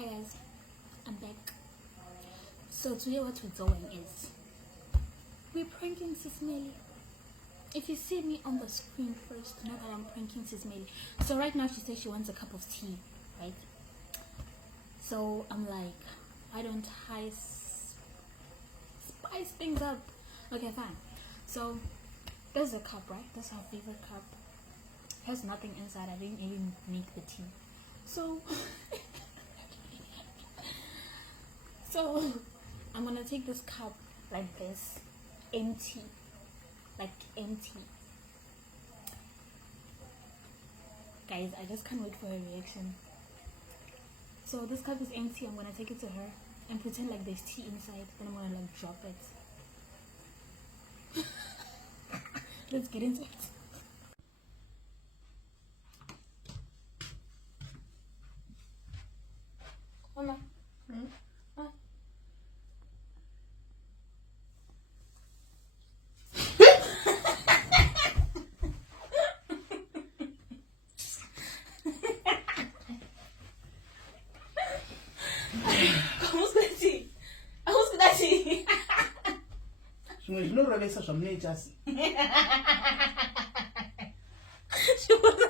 Hi guys, I'm back. So today what we're doing is we're pranking SIS MELLY. If you see me on the screen first, know that I'm pranking SIS MELLY. So right now she says she wants a cup of tea, right? So I'm like, why don't I spice things up? Okay, fine. So there's a cup, right? That's our favorite cup. Has nothing inside. I didn't even make the tea. So so I'm gonna take this cup like this, empty, like empty. Guys, I just can't wait for her reaction. So this cup is empty. I'm gonna take it to her and pretend like there's tea inside. Then I'm gonna like drop it. Let's get into it. Hola. zvimwe zvinorovesa zvamunoita She was